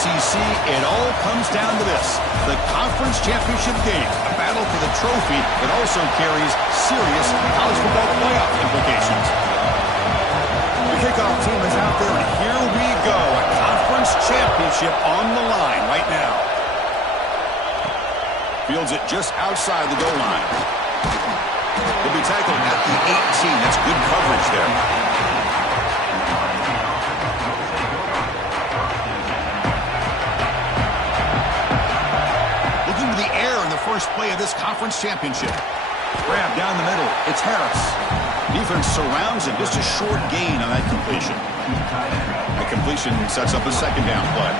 ACC, it all comes down to this. The conference championship game, a battle for the trophy that also carries serious college football playoff implications. The kickoff team is out there, and here we go. A conference championship on the line right now. Fields it just outside the goal line. He'll be tackled at the 18. That's good coverage there. Looking to the air in the first play of this conference championship. Grab down the middle. It's Harris. Defense surrounds him. Just a short gain on that completion. The completion sets up a second down play.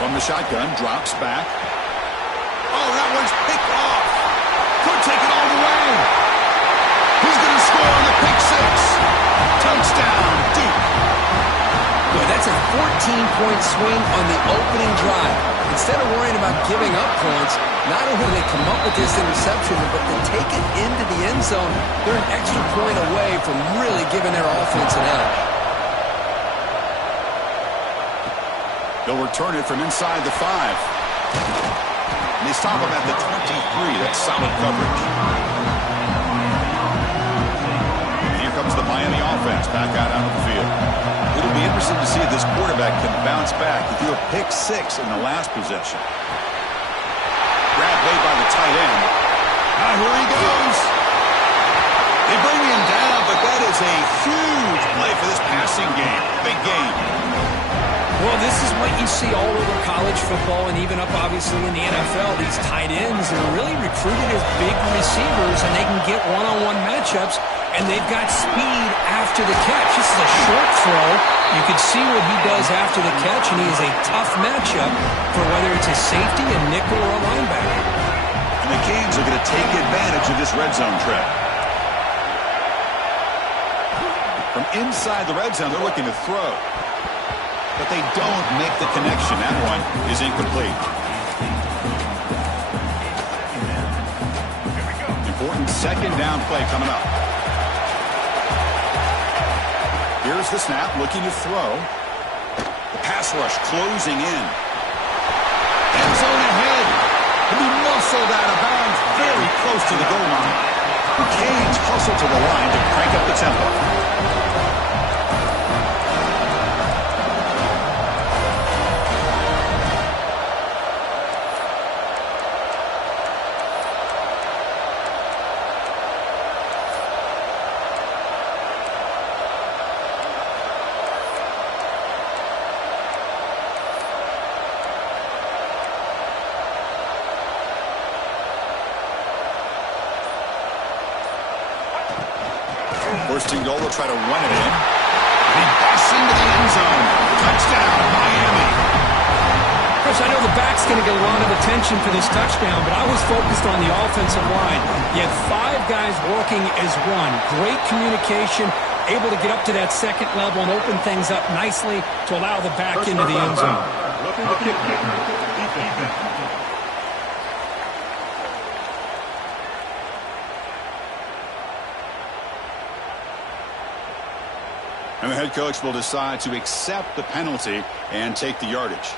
From the shotgun, drops back. Oh, that one's picked off. Could take it all the way. He's going to score on the pick six. Touchdown, deep. Boy, that's a 14-point swing on the opening drive. Instead of worrying about giving up points, not only do they come up with this interception, but they take it into the end zone. They're an extra point away from really giving their offense an edge. They'll return it from inside the 5. And they stop him at the 23. That's solid coverage. And here comes the Miami offense back out onto the field. It'll be interesting to see if this quarterback can bounce back. He threw a pick 6 in the last possession. Grab made by the tight end. Now here he goes. They bring him down, but that is a huge play for this passing game. Big game. Well, this is what you see all over college football and even up, obviously, in the NFL. These tight ends are really recruited as big receivers, and they can get one-on-one matchups, and they've got speed after the catch. This is a short throw. You can see what he does after the catch, and he is a tough matchup for whether it's a safety, a nickel, or a linebacker. And the Canes are going to take advantage of this red zone trap. From inside the red zone, they're looking to throw. But they don't make the connection. That one is incomplete. Important second down play coming up. Here's the snap, looking to throw. The pass rush closing in. End zone ahead. He'll be muscled out of bounds very close to the goal line. The Canes hustle to the line to crank up the tempo. First and goal, they'll try to run it in. He busts into the end zone. Touchdown, Miami. Chris, I know the back's going to get a lot of attention for this touchdown, but I was focused on the offensive line. You had 5 guys working as one. Great communication, able to get up to that second level and open things up nicely to allow the back into the end zone. Looking to kick defense. And the head coach will decide to accept the penalty and take the yardage.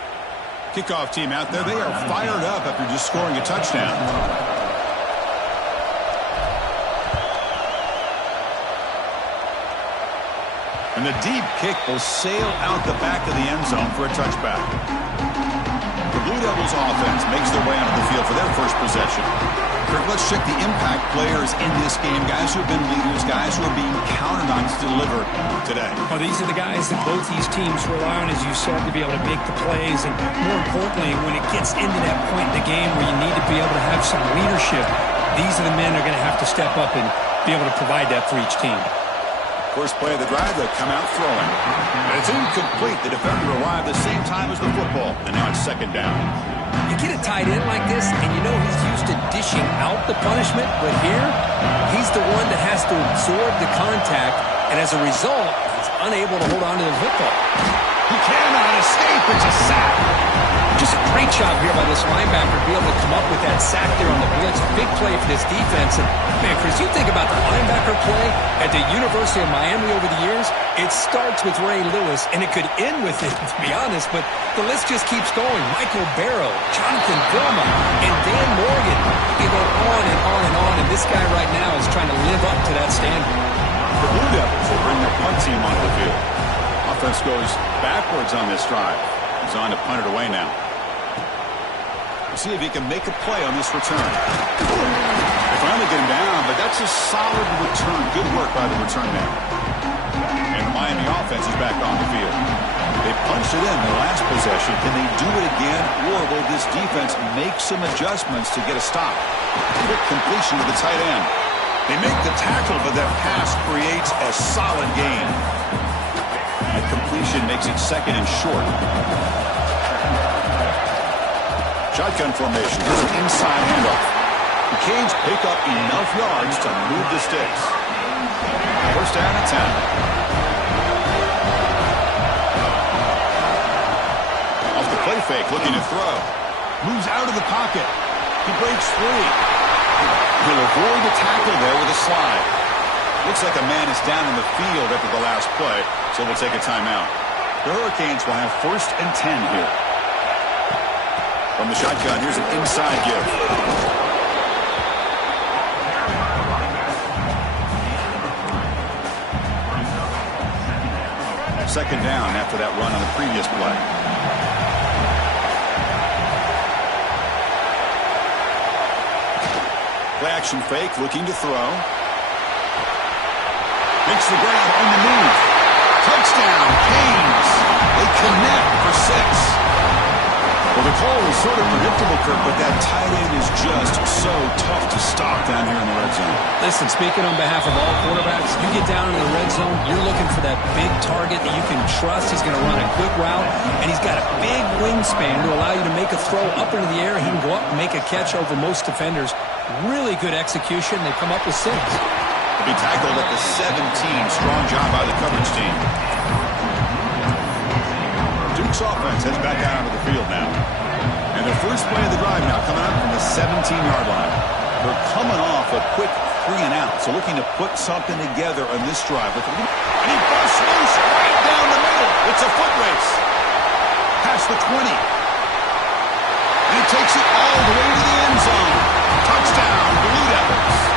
Kickoff team out there, they are fired up after just scoring a touchdown. And the deep kick will sail out the back of the end zone for a touchback. The Blue Devils offense makes their way onto the field for their first possession. Kirk, let's check the impact players in this game. Guys who have been leaders, guys who are being counted on to deliver today. Well, these are the guys that both these teams rely on, as you said, to be able to make the plays. And more importantly, when it gets into that point in the game where you need to be able to have some leadership, these are the men that are going to have to step up and be able to provide that for each team. First play of the drive, they'll come out throwing. And it's incomplete. The defender arrived the same time as the football. And now it's second down. You get a tight end like this, and you know he's used to dishing out the punishment, but here, he's the one that has to absorb the contact, and as a result, he's unable to hold on to the football. He cannot escape. It's a sack. Just a great job here by this linebacker to be able to come up with that sack there on the blitz. Big play for this defense. And, man, Chris, you think about the linebacker play at the University of Miami over the years, it It starts with Ray Lewis, and it could end with it, to be honest, but the list just keeps going. Michael Barrow, Jonathan Vilma, and Dan Morgan. You can go on and on and on, and this guy right now is trying to live up to that standard. The Blue Devils will bring their punt team onto the field. Offense goes backwards on this drive. He's on to punt it away now. See if he can make a play on this return. They finally get him down, but that's a solid return. Good work by the return man. And the Miami offense is back on the field. They punched it in their last possession. Can they do it again, or will this defense make some adjustments to get a stop? Quick completion to the tight end. They make the tackle, but that pass creates a solid gain. That completion makes it second and short. Shotgun formation. Here's an inside handoff. The Canes pick up enough yards to move the sticks. First down and 10. Off the play fake, looking to throw. Moves out of the pocket. He breaks free. He'll avoid the tackle there with a slide. Looks like a man is down in the field after the last play, so we'll take a timeout. The Hurricanes will have first and 10 here. From the shotgun, here's an inside give. Second down after that run on the previous play. Play action fake, looking to throw. Makes the grab on the move. Touchdown, Canes. They connect for 6. Well, the call was sort of predictable, Kirk, but that tight end is just so tough to stop down here in the red zone. Listen, speaking on behalf of all quarterbacks, you get down in the red zone, you're looking for that big target that you can trust. He's going to run a good route, and he's got a big wingspan to allow you to make a throw up into the air. He can go up and make a catch over most defenders. Really good execution. They come up with 6. To be tackled at the 17. Strong job by the coverage team. Duke's offense heads back out onto the field now. And their first play of the drive now coming out from the 17-yard line. They're coming off a quick 3 and out, so looking to put something together on this drive. And he busts loose right down the middle. It's a foot race. Past the 20. And he takes it all the way to the end zone. Touchdown, Blue Devils.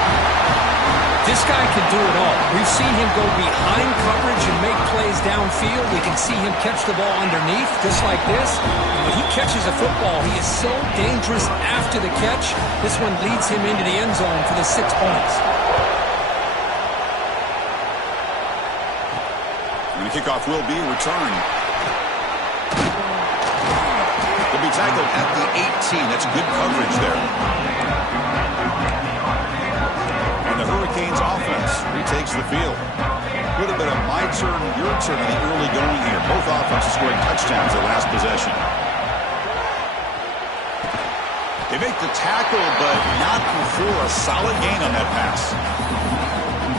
This guy can do it all. We've seen him go behind coverage and make plays downfield. We can see him catch the ball underneath, just like this. And when he catches a football, he is so dangerous after the catch. This one leads him into the end zone for the 6 points. And the kickoff will be returned. He'll be tackled at the 18. That's good coverage there. The Hurricanes offense retakes the field. A little bit of my turn, your turn in the early going here. Both offenses scoring touchdowns their last possession. They make the tackle, but not before a solid gain on that pass.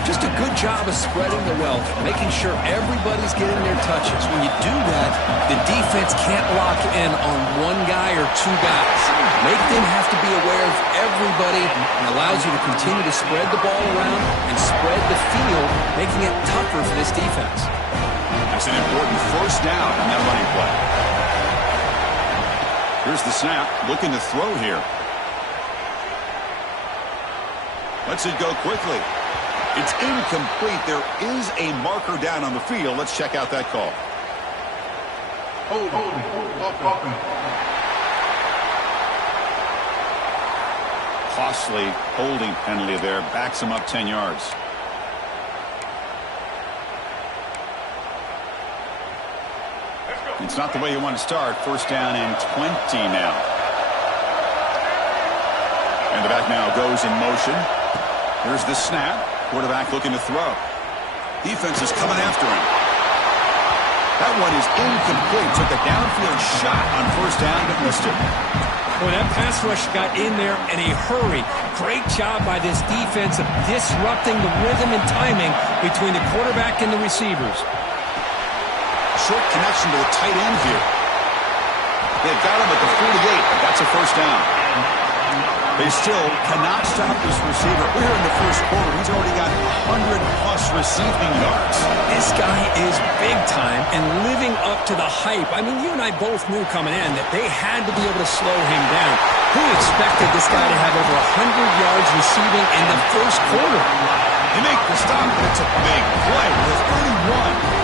Just a good job of spreading the wealth, making sure everybody's getting their touches. When you do that, the defense can't lock in on one guy or 2 guys. Make them have to be aware of everybody and allows you to continue to spread the ball around and spread the field, making it tougher for this defense. That's an important first down on that running play. Here's the snap, looking to throw here. Lets it go quickly. It's incomplete. There is a marker down on the field. Let's check out that call. Costly holding penalty there. Backs him up 10 yards. It's not the way you want to start. First down and 20 now. And the back now goes in motion. Here's the snap. Quarterback looking to throw. Defense is coming after him. That one is incomplete. Took a downfield shot on first down, but missed it. Boy, that pass rush got in there in a hurry. Great job by this defense of disrupting the rhythm and timing between the quarterback and the receivers. Short connection to the tight end here. They got him at the 48, but that's a first down. They still cannot stop this receiver. We're in the first quarter. He's already got 100-plus receiving yards. This guy is big time and living up to the hype. I mean, you and I both knew coming in that they had to be able to slow him down. Who expected this guy to have over 100 yards receiving in the first quarter? They make the stop, but it's a big play with 31.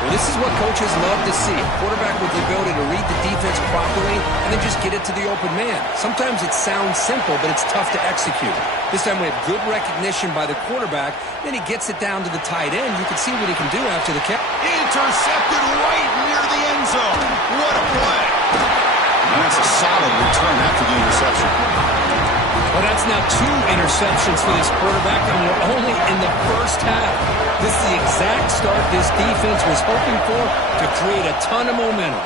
Well, this is what coaches love to see. A quarterback with the ability to read the defense properly and then just get it to the open man. Sometimes it sounds simple, but it's tough to execute. This time we have good recognition by the quarterback. Then he gets it down to the tight end. You can see what he can do after the catch. Intercepted right near the end zone. What a play. And that's a solid return after the interception. Well, that's now 2 interceptions for this quarterback, and we're only in the first half. This is the exact start this defense was hoping for to create a ton of momentum.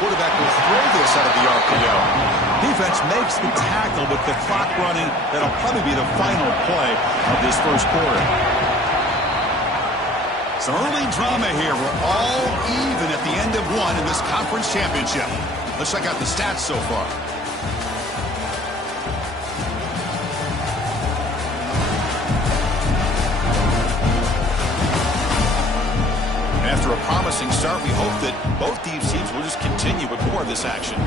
Quarterback will throw this out of the RPO. Defense makes the tackle with the clock running. That'll probably be the final play of this first quarter. Some early drama here. We're all even at the end of one in this conference championship. Let's check out the stats so far. After a promising start, we hope that both these teams will just continue with more of this action.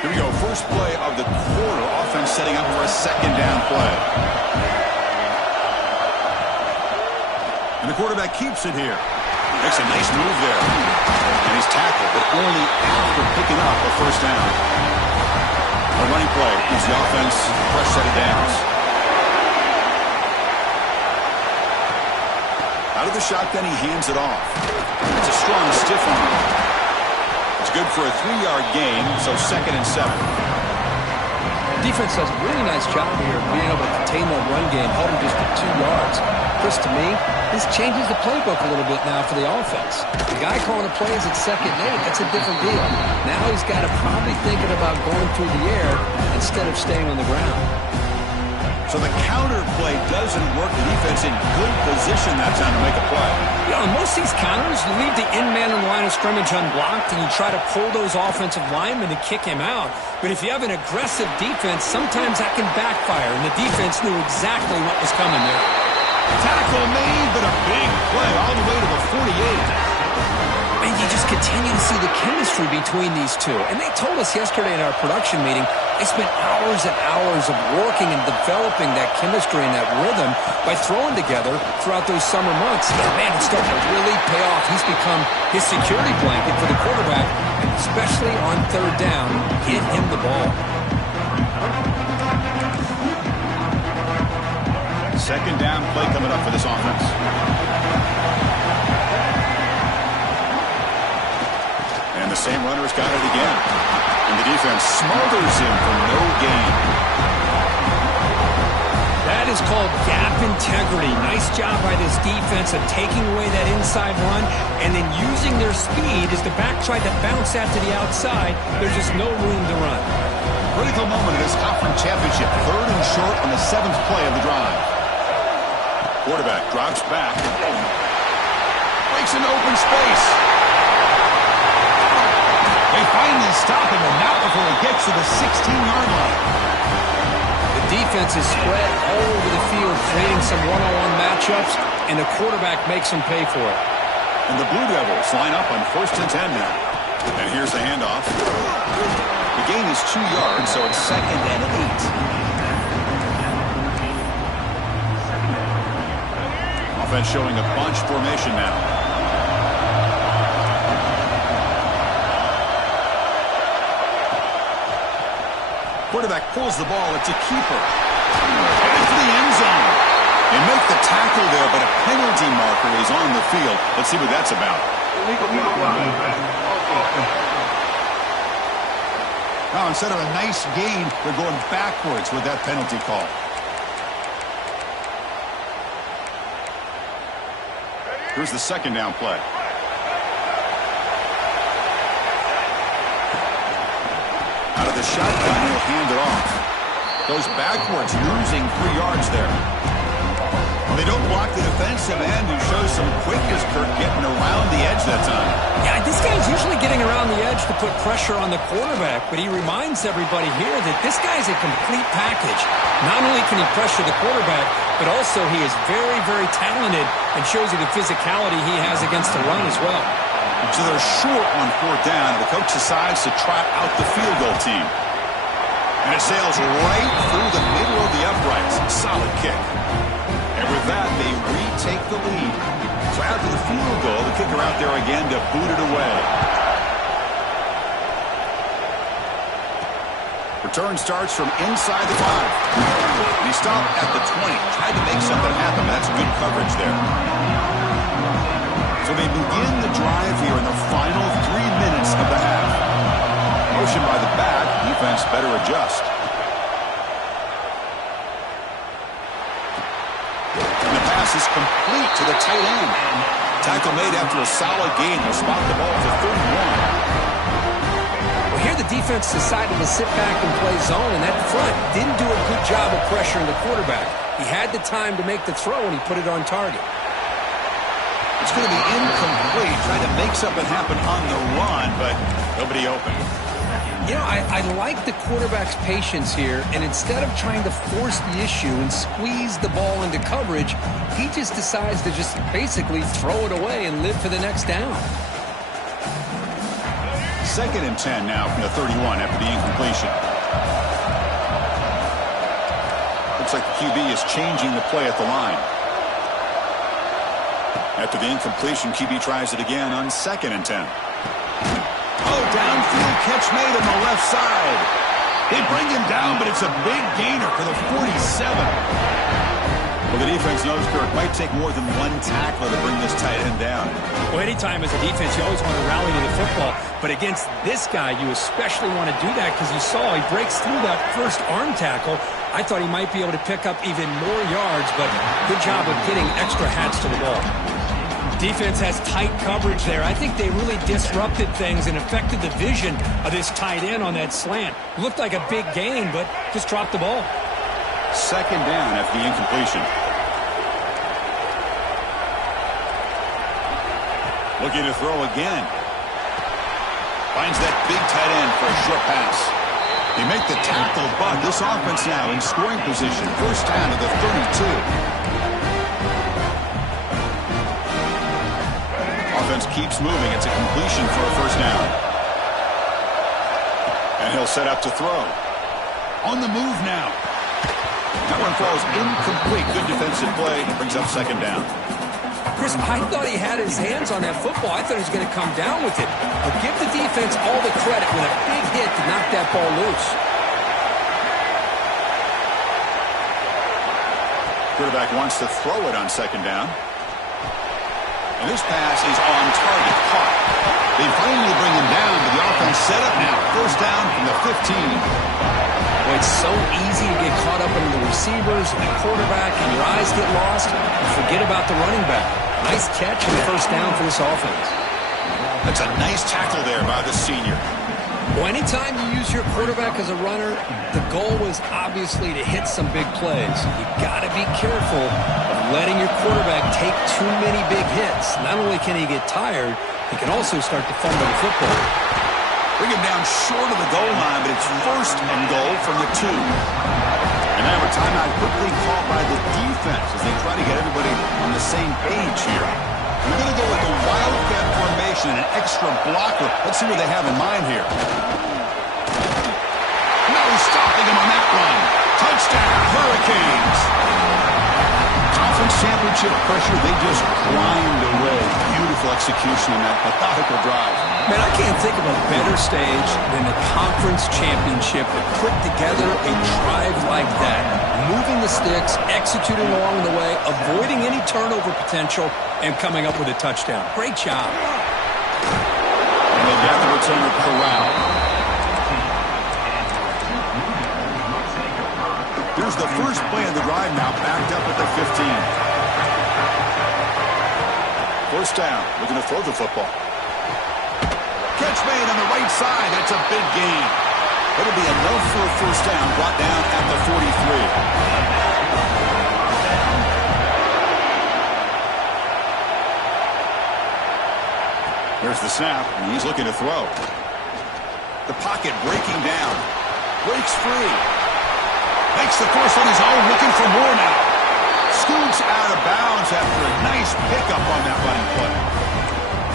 Here we go. First play of the quarter. Offense setting up for a second down play. And the quarterback keeps it here. Makes a nice move there. And he's tackled, but only after picking up a first down. A running play gives the offense a fresh set of downs. Out of the shotgun, he hands it off. It's a strong, stiff arm. It's good for a 3-yard gain, so 2nd and 7. Defense does a really nice job here of being able to contain that run game, held him just to 2 yards. Chris, to me, this changes the playbook a little bit now for the offense. The guy calling the plays at 2nd and 8, that's a different deal. Now he's got to probably thinking about going through the air instead of staying on the ground. So the counter play doesn't work. The defense in good position that time to make a play. Yeah, on most of these counters, you leave the in-man in the line of scrimmage unblocked, and you try to pull those offensive linemen to kick him out. But if you have an aggressive defense, sometimes that can backfire, and the defense knew exactly what was coming there. Tackle made, but a big play all the way to the 48. And you just continue to see the chemistry between these two. And they told us yesterday in our production meeting, they spent hours and hours of working and developing that chemistry and that rhythm by throwing together throughout those summer months. And man, it's starting to really pay off. He's become his security blanket for the quarterback, and especially on 3rd down, get him the ball. 2nd down play coming up for this offense. And the same runner's got it again. And the defense smothers him for no gain. That is called gap integrity. Nice job by this defense of taking away that inside run and then using their speed as the back tried to bounce that to the outside. There's just no room to run. Critical moment of this conference championship. 3rd and short on the 7th play of the drive. Quarterback drops back. Breaks into open space. They finally stop him, and not before he gets to the 16-yard line. The defense is spread all over the field, creating some one-on-one matchups, and the quarterback makes them pay for it. And the Blue Devils line up on 1st and 10 now. And here's the handoff. The gain is 2 yards, so it's 2nd and 8. Offense showing a bunch formation now. Quarterback pulls the ball. It's a keeper. Headed to the end zone. They make the tackle there, but a penalty marker is on the field. Let's see what that's about. Now, instead of a nice gain, they're going backwards with that penalty call. Here's the 2nd down play. Out of the shotgun, he'll hand it off. Goes backwards, losing 3 yards there. They don't block the defensive end, who shows some quickness, Kirk, getting around the edge that time. Yeah, this guy's usually getting around the edge to put pressure on the quarterback, but he reminds everybody here that this guy's a complete package. Not only can he pressure the quarterback, but also he is very, very talented and shows you the physicality he has against the run as well. So they're short on 4th down, and the coach decides to trot out the field goal team. And it sails right through the middle of the uprights. Solid kick. And with that, they retake the lead. So after the field goal, the kicker out there again to boot it away. Return starts from inside the 5. He stopped at the 20. Tried to make something happen, but that's good coverage there. So they begin the drive here in the final 3 minutes of the half. Motion by the back. Defense better adjust. And the pass is complete to the tight end. Tackle made after a solid gain. They'll spot the ball for 31. Well, here the defense decided to sit back and play zone, and that front didn't do a good job of pressuring the quarterback. He had the time to make the throw, and he put it on target. It's going to be incomplete. Trying to make something happen on the run, but nobody open. You know, I like the quarterback's patience here, and instead of trying to force the issue and squeeze the ball into coverage, he just decides to just basically throw it away and live for the next down. 2nd and 10 now from the 31 after the incompletion. Looks like the QB is changing the play at the line. After the incompletion, QB tries it again on 2nd and 10. Oh, downfield catch made on the left side. They bring him down, but it's a big gainer for the 47. Well, the defense knows Kirk might take more than one tackler to bring this tight end down. Well, anytime as a defense, you always want to rally to the football. But against this guy, you especially want to do that because you saw he breaks through that first arm tackle. I thought he might be able to pick up even more yards, but good job of getting extra hats to the ball. Defense has tight coverage there. I think they really disrupted things and affected the vision of this tight end on that slant. Looked like a big gain, but just dropped the ball. 2nd down after the incompletion. Looking to throw again. Finds that big tight end for a short pass. They make the tackle, but this offense now in scoring position. 1st down to the 32. Offense keeps moving. It's a completion for a 1st down. And he'll set up to throw. On the move now. That one falls incomplete. Good defensive play. It brings up 2nd down. Chris, I thought he had his hands on that football. I thought he was going to come down with it. But give the defense all the credit with a big hit to knock that ball loose. Quarterback wants to throw it on 2nd down. And this pass is on target. Caught. They finally bring him down, but the offense set up now. 1st down from the 15. Well, it's so easy to get caught up in the receivers and the quarterback, and your eyes get lost. You forget about the running back. Nice catch and 1st down for this offense. That's a nice tackle there by the senior. Well, anytime you use your quarterback as a runner, the goal was obviously to hit some big plays. You got to be careful of letting your quarterback take too many big hits. Not only can he get tired, he can also start to fumble the football. Bring him down short of the goal line, but it's 1st and goal from the 2. And now a timeout quickly called by the defense as they try to get everybody on the same page here. We're going to go with the wildcat formation and an extra blocker. Let's see what they have in mind here. No stopping him on that one. Touchdown, Hurricanes. Conference championship pressure, they just grind away. Beautiful execution on that methodical drive. Man, I can't think of a better stage than the conference championship to put together a drive like that. Moving the sticks, executing along the way, avoiding any turnover potential, and coming up with a touchdown. Great job. And they've got the returner Corral. Here's the first play of the drive now, backed up at the 15. 1st down, looking to throw the football. Catch made on the right side. That's a big gain. It'll be enough for a 1st down, brought down at the 43. There's the snap, and he's looking to throw. The pocket breaking down. Breaks free. Makes the force on his own, looking for more now. Scoots out of bounds after a nice pickup on that running play.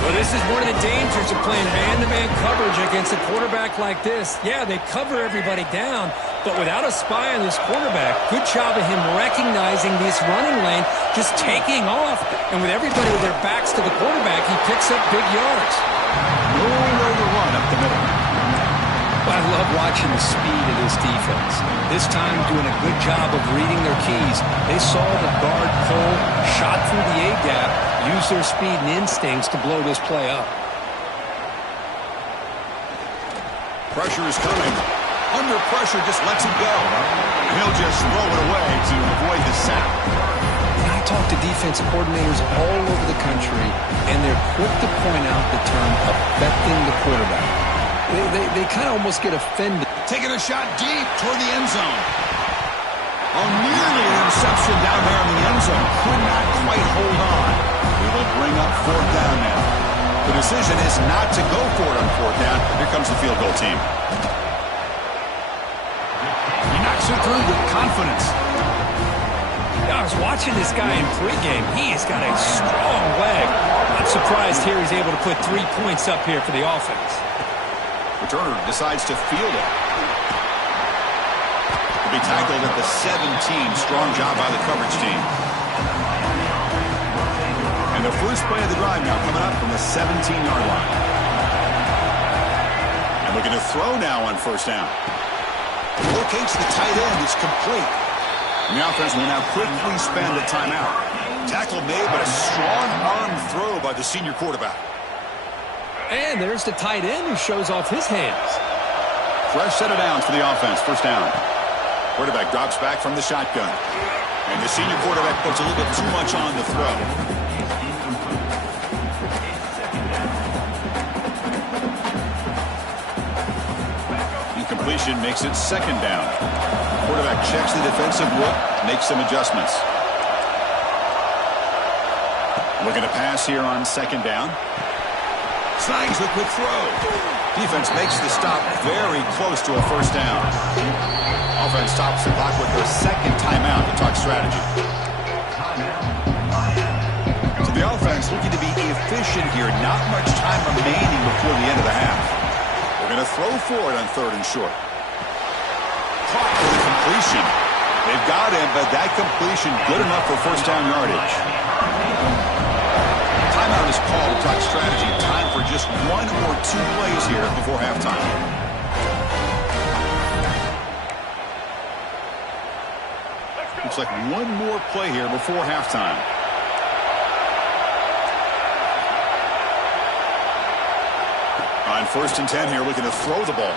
Well, this is one of the dangers of playing man-to-man coverage against a quarterback like this. Yeah, they cover everybody down, but without a spy on this quarterback, good job of him recognizing this running lane, just taking off, and with everybody with their backs to the quarterback, he picks up big yards. Nowhere to run up the middle. I love watching the speed of this defense. This time doing a good job of reading their keys. They saw the guard pull, shot through the A-gap, used their speed and instincts to blow this play up. Pressure is coming. Under pressure, just lets it go. He'll just throw it away to avoid the sack. I talk to defensive coordinators all over the country, and they're quick to point out the term affecting the quarterback. They kind of almost get offended. Taking a shot deep toward the end zone. Oh, nearly an interception down there in the end zone. Could not quite hold on. We will bring up fourth down now. The decision is not to go for it on fourth down. Here comes the field goal team. He knocks it through with confidence. I was watching this guy in pregame. He has got a strong leg. Not surprised here he's able to put 3 points up here for the offense. Returner decides to field it. To be tackled at the 17. Strong job by the coverage team. And the first play of the drive now coming up from the 17-yard line. And looking to throw now on first down. Locates the tight end. It's complete. And the offense will now quickly spend a timeout. Tackle made, but a strong arm throw by the senior quarterback. And there's the tight end who shows off his hands. Fresh set of downs for the offense. First down. Quarterback drops back from the shotgun. And the senior quarterback puts a little bit too much on the throw. Incompletion makes it second down. Quarterback checks the defensive look, makes some adjustments. Looking to pass here on second down. Snags the quick throw. Defense makes the stop very close to a first down. Offense stops the clock with their second timeout to talk strategy. So the offense looking to be efficient here. Not much time remaining before the end of the half. They're going to throw for it on third and short. Caught for the completion. They've got him, but that completion good enough for first down yardage. Timeout is called to talk strategy. Time for just 1 or 2 plays here before halftime. Looks like one more play here before halftime. On first and 10 here, looking to throw the ball.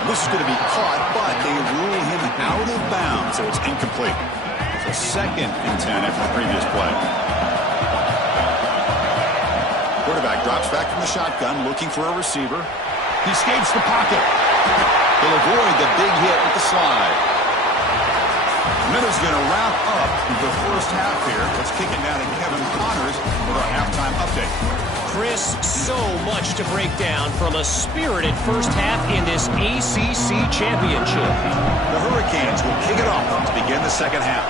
And this is going to be caught, but they rule him out of bounds, so it's incomplete. So second and 10 after the previous play. Quarterback drops back from the shotgun, looking for a receiver. He escapes the pocket. He'll avoid the big hit with the slide. Minnows going to wrap up the first half here. Let's kick it down to Kevin Connors with our halftime update. Chris, so much to break down from a spirited first half in this ACC championship. The Hurricanes will kick it off to begin the second half.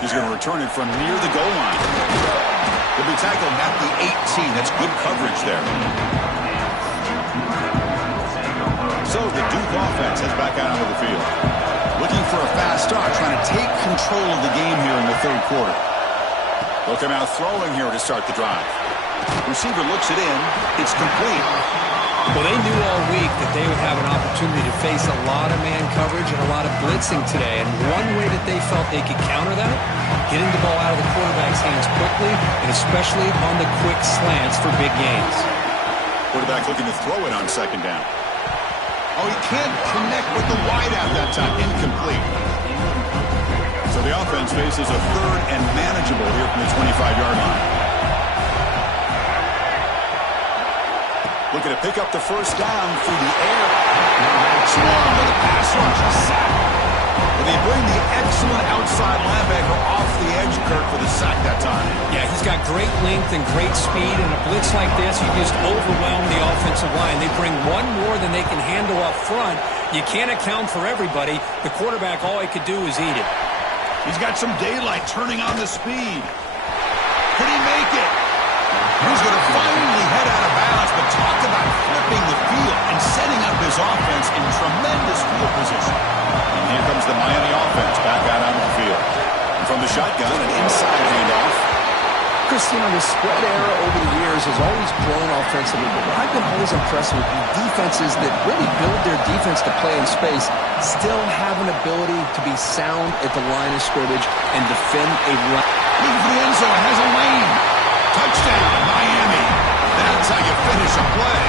He's going to return it from near the goal line. He'll be tackled at the 18. That's good coverage there. So the Duke offense heads back out onto the field. Looking for a fast start, trying to take control of the game here in the third quarter. They'll come out throwing here to start the drive. Receiver looks it in. It's complete. Well, they knew all week that they would have an opportunity to face a lot of man coverage and a lot of blitzing today. And one way that they felt they could counter that, getting the ball out of the quarterback's hands quickly, and especially on the quick slants for big gains. Quarterback looking to throw it on second down. Oh, he can't connect with the wideout that time. Incomplete. So the offense faces a third and manageable here from the 25-yard line. Looking to pick up the first down through the air. Swung with a pass rush, a sack. And they bring the excellent outside linebacker off the edge, Kirk, for the sack that time. Yeah, he's got great length and great speed, and a blitz like this, you just overwhelm the offensive line. They bring one more than they can handle up front. You can't account for everybody. The quarterback, all he could do is eat it. He's got some daylight turning on the speed. Can he make it? He's going to finally head out of bounds, but talk about flipping the field and setting up his offense in tremendous field position. And here comes the Miami offense back out onto the field. And from the shotgun, an inside handoff. Cristiano, the spread era over the years has always grown offensively, but what I've been always impressed with the defenses that really build their defense to play in space still have an ability to be sound at the line of scrimmage and defend a run. Looking for the end zone, has a lane. Touchdown, Miami. That's how you finish a play.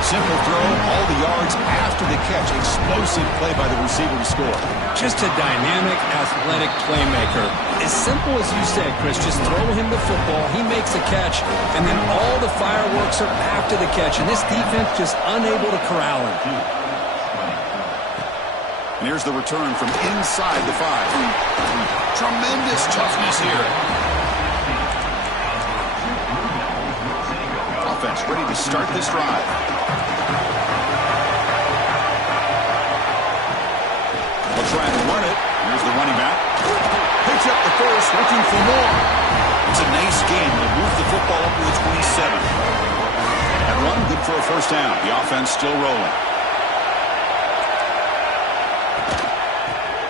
Simple throw, all the yards after the catch. Explosive play by the receiver to score. Just a dynamic, athletic playmaker. As simple as you said, Chris, just throw him the football, he makes a catch, and then all the fireworks are after the catch. And this defense just unable to corral him. And here's the return from inside the 5. Tremendous toughness here. Offense ready to start this drive. They'll try and run it. Here's the running back. Picks up the first, looking for more. It's a nice game. They'll move the football up to the 27. That run, good for a first down. The offense still rolling.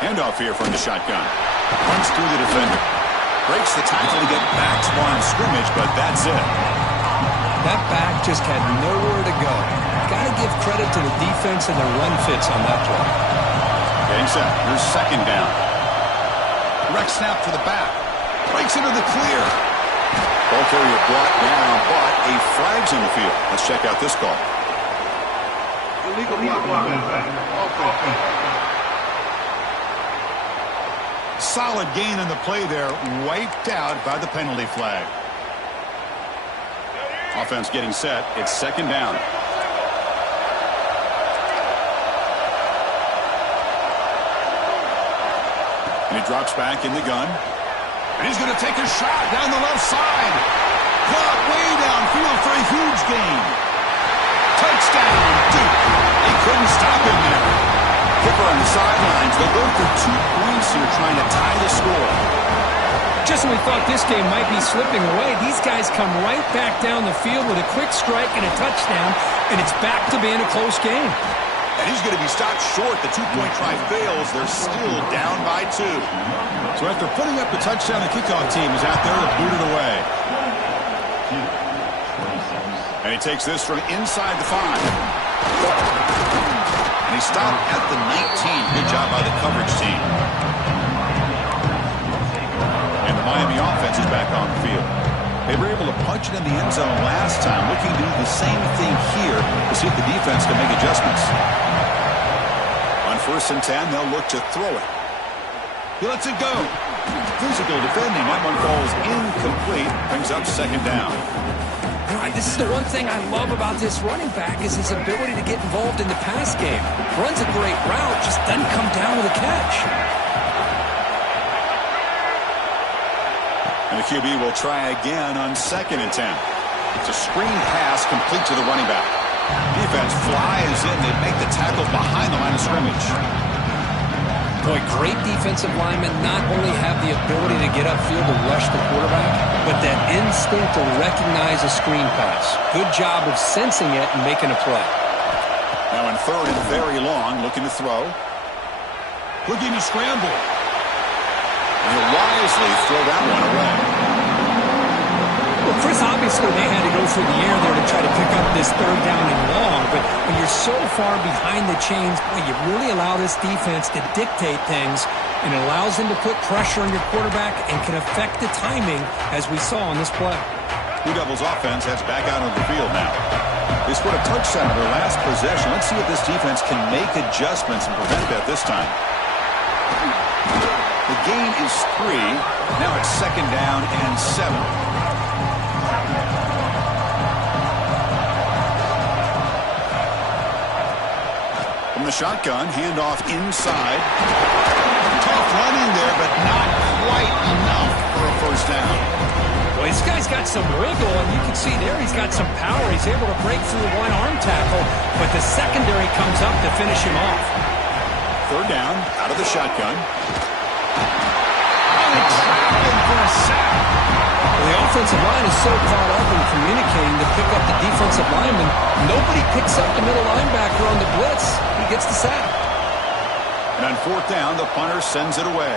Handoff here from the shotgun. Runs through the defender. Breaks the tackle to get back to line of scrimmage, but that's it. That back just had nowhere to go. Got to give credit to the defense and the run fits on that play. Getting set. Here's second down. Direct snap to the back. Breaks into the clear. Ball carrier brought down, but a flag's in the field. Let's check out this call. Illegal block. Solid gain in the play there. Wiped out by the penalty flag. Offense getting set. It's second down. And he drops back in the gun. And he's going to take a shot down the left side. Caught way downfield for a huge gain. Touchdown, Duke. They couldn't stop him there. Kicker on the sidelines. They'll go for 2 points here trying to tie the score. Just when we thought this game might be slipping away, these guys come right back down the field with a quick strike and a touchdown, and it's back to being a close game. And he's going to be stopped short. The 2-point try fails. They're still down by 2. So after putting up the touchdown, the kickoff team is out there to boot it away. And he takes this from inside the 5. And he stopped at the 19. Good job by the coverage team. And the Miami offense is back on the field. They were able to punch it in the end zone last time, looking to do the same thing here to see if the defense can make adjustments. On 1st and 10, they'll look to throw it. He lets it go. Physical defending. That one falls incomplete. Brings up second down. This is the one thing I love about this running back is his ability to get involved in the pass game. Runs a great route, just doesn't come down with a catch. And the QB will try again on 2nd and 10. It's a screen pass complete to the running back. Defense flies in. They make the tackle behind the line of scrimmage. Boy, great defensive linemen not only have the ability to get upfield to rush the quarterback, but that instinct to recognize a screen pass. Good job of sensing it and making a play. Now in 3rd and very long, looking to throw. Looking to scramble. And he'll wisely throw that one away. Well, Chris, obviously they had to go through the air there to try to pick up this 3rd down and long, but when you're so far behind the chains, boy, you really allow this defense to dictate things, and it allows them to put pressure on your quarterback and can affect the timing, as we saw on this play. Blue Devils offense heads back out on the field now. They scored a touchdown on their last possession. Let's see if this defense can make adjustments and prevent that this time. The gain is 3. Now it's 2nd down and 7. From From the shotgun, handoff inside. Tough running there, but not quite enough for a first down. Well, this guy's got some wiggle, and you can see there he's got some power. He's able to break through one arm tackle, but the secondary comes up to finish him off. Third down, out of the shotgun. Oh, they trapped him for a sack. Well, the offensive line is so caught up in communicating to pick up the defensive lineman. Nobody picks up the middle linebacker on the blitz. He gets the sack. And on fourth down, the punter sends it away.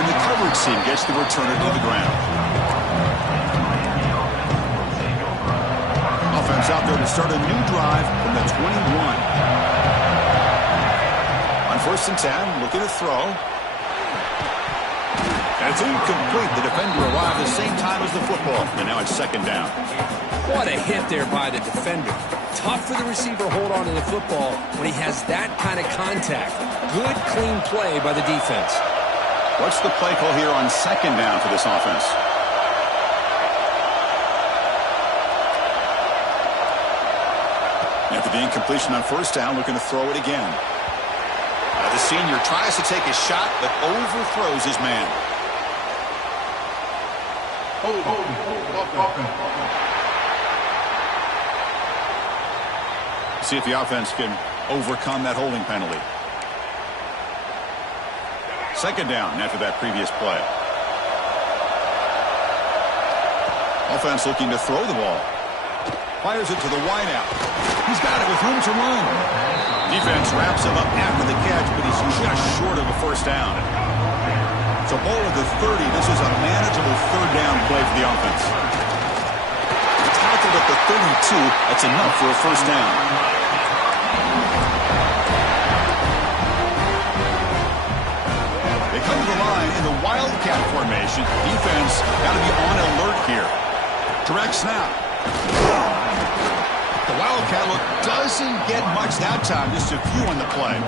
And the coverage team gets the returner to the ground. Offense out there to start a new drive from the 21. On 1st and 10, looking to throw. And it's incomplete. The defender arrived the same time as the football. And now it's 2nd down. What a hit there by the defender. Tough for the receiver to hold on to the football when he has that kind of contact. Good, clean play by the defense. What's the play call here on 2nd down for this offense? After the incompletion on 1st down, looking to throw it again. The senior tries to take a shot, but overthrows his man. See if the offense can overcome that holding penalty. 2nd down after that previous play. Offense looking to throw the ball. Fires it to the wideout. He's got it with room to run. Defense wraps him up after the catch, but he's just short of a first down. So ball at the 30. This is a manageable 3rd down play for the offense. Tackled at the 32. That's enough for a first down. They come to the line in the Wildcat formation. Defense got to be on alert here. Direct snap. The Wildcat look doesn't get much that time. Just a few on the play.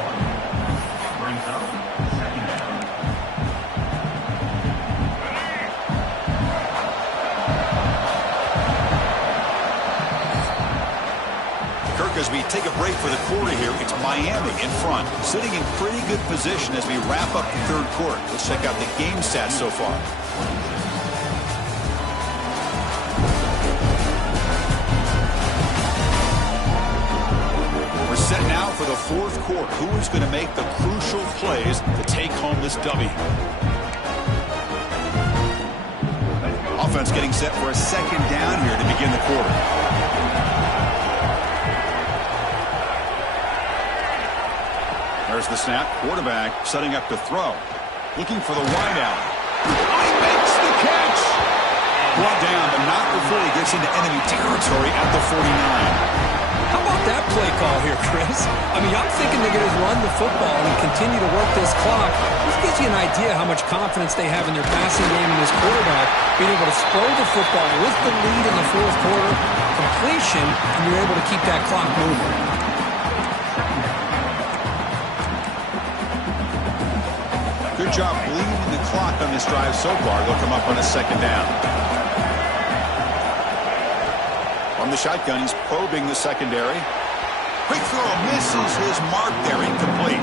Kirk, as we take a break for the quarter here, it's Miami in front, sitting in pretty good position as we wrap up the 3rd quarter. Let's check out the game stats so far. Set now for the 4th quarter. Who is going to make the crucial plays to take home this W? Offense getting set for a 2nd down here to begin the quarter. There's the snap. Quarterback setting up to throw. Looking for the wideout. Oh, he makes the catch! Brought down, but not before he gets into enemy territory at the 49. How about that play call here, Chris? I mean, I'm thinking they're going to run the football and continue to work this clock. This gives you an idea how much confidence they have in their passing game and this quarterback being able to throw the football with the lead in the 4th quarter, completion, and you're able to keep that clock moving. Good job bleeding the clock on this drive so far. They'll come up on a 2nd down. From the shotgun, he's probing the secondary. Quick throw, misses his mark there, incomplete.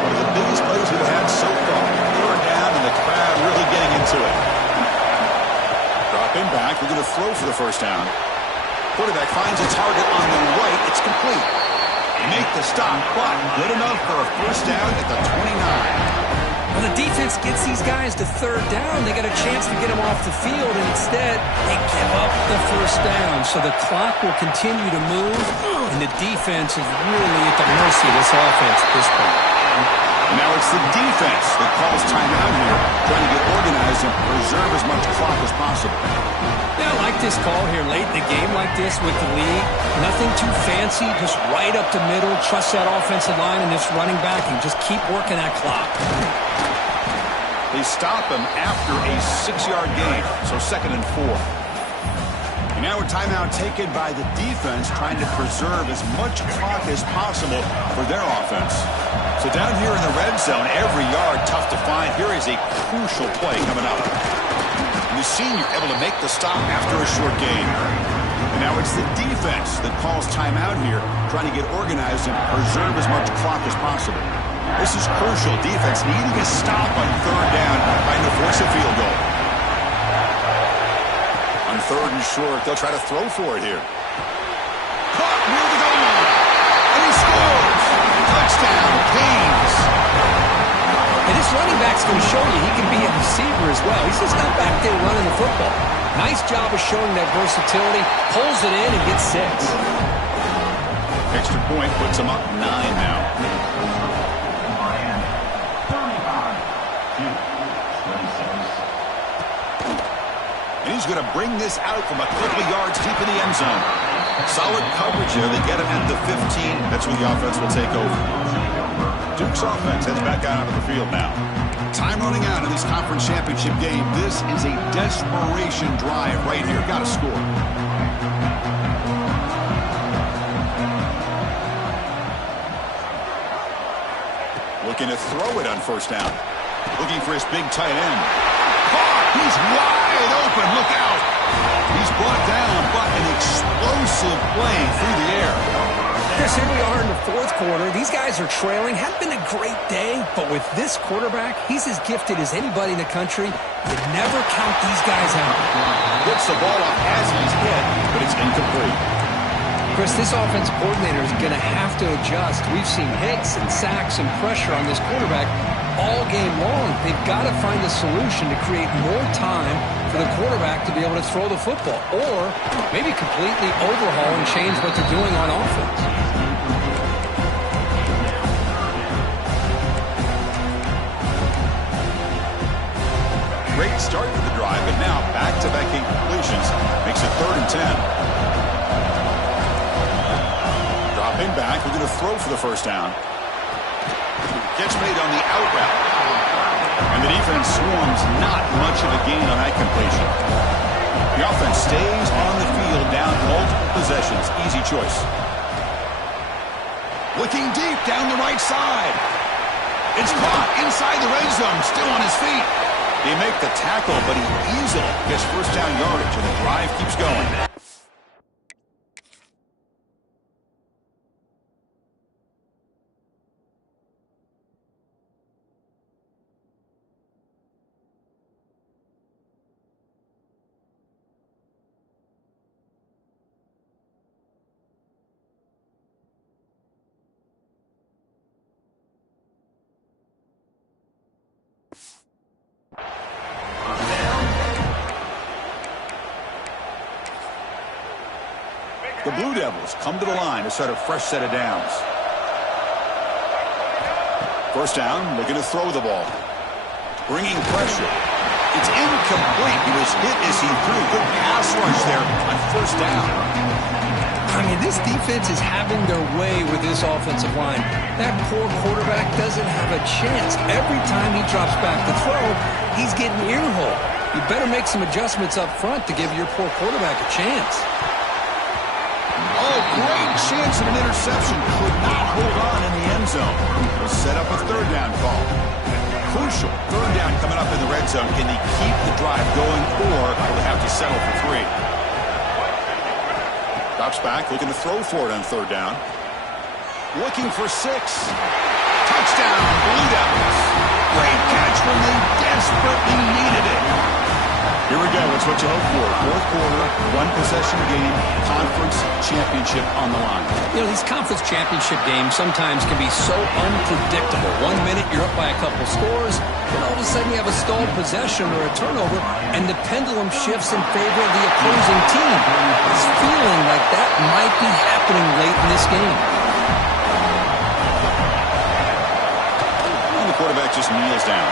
One of the biggest plays we've had so far. 3rd down, and the crowd really getting into it. Dropping back, we're going to throw for the first down. Quarterback finds a target on the right. It's complete. Make the stop, but good enough for a first down at the 29. Well, the defense gets these guys to 3rd down. They got a chance to get them off the field, and instead they give up the first down. So the clock will continue to move, and the defense is really at the mercy of this offense at this point. Now it's the defense that calls timeout here, trying to get organized and preserve as much clock as possible. Yeah, I like this call here late in the game like this with the lead. Nothing too fancy, just right up the middle. Trust that offensive line and this running back and just keep working that clock. They stop him after a 6-yard gain, so 2nd and 4. And now a timeout taken by the defense, trying to preserve as much clock as possible for their offense. So down here in the red zone, every yard tough to find. Here is a crucial play coming up. And the senior able to make the stop after a short gain. And now it's the defense that calls timeout here, trying to get organized and preserve as much clock as possible. This is crucial. Defense needing a stop on third down, trying to force a field goal. On third and short, they'll try to throw for it here. Caught near the goal line. And he scores. Touchdown, Canes. And this running back's going to show you he can be a receiver as well. He's just not back there running the football. Nice job of showing that versatility. Pulls it in and gets 6. Extra point puts him up 9 now. And he's going to bring this out from a couple of yards deep in the end zone. Solid coverage there. They get him at the 15. That's where the offense will take over. Duke's offense heads back out onto the field now. Time running out in this conference championship game. This is a desperation drive right here. Got to score. Looking to throw it on first down. Looking for his big tight end. He's wide open. Look out. He's brought down, but an explosive play through the air. Chris, here we are in the fourth quarter. These guys are trailing. Hadn't been a great day, but with this quarterback, he's as gifted as anybody in the country. You never count these guys out. Gets the ball off as he's hit, but it's incomplete. Chris, this offense coordinator is going to have to adjust. We've seen hits and sacks and pressure on this quarterback all game long. They've got to find a solution to create more time for the quarterback to be able to throw the football, or maybe completely overhaul and change what they're doing on offense. Great start to the drive, but now back-to-back incompletions makes it 3rd and 10. Dropping back, we're going to throw for the first down. Catch made on the out route. And the defense swarms, not much of a gain on that completion. The offense stays on the field down multiple possessions. Easy choice. Looking deep down the right side. It's caught inside the red zone, still on his feet. They make the tackle, but he easily gets first down yardage, and the drive keeps going. The Blue Devils come to the line to start a fresh set of downs. First down, looking to throw the ball. Bringing pressure. It's incomplete. He was hit as he threw. Good pass rush there on first down. I mean, this defense is having their way with this offensive line. That poor quarterback doesn't have a chance. Every time he drops back to throw, he's getting earholed. You better make some adjustments up front to give your poor quarterback a chance. Oh, great chance at an interception. Could not hold on in the end zone. Will set up a third down call. Crucial third down coming up in the red zone. Can they keep the drive going, or will they have to settle for 3? Drops back, looking to throw for it on third down. Looking for 6. Touchdown, Blue Devils. Great catch when they desperately needed it. Here we go. It's what you hope for. Fourth quarter, 1-possession game, conference championship on the line. You know, these conference championship games sometimes can be so unpredictable. 1 minute you're up by a couple scores, then all of a sudden you have a stalled possession or a turnover, and the pendulum shifts in favor of the opposing team. It's feeling like that might be happening late in this game. And the quarterback just kneels down.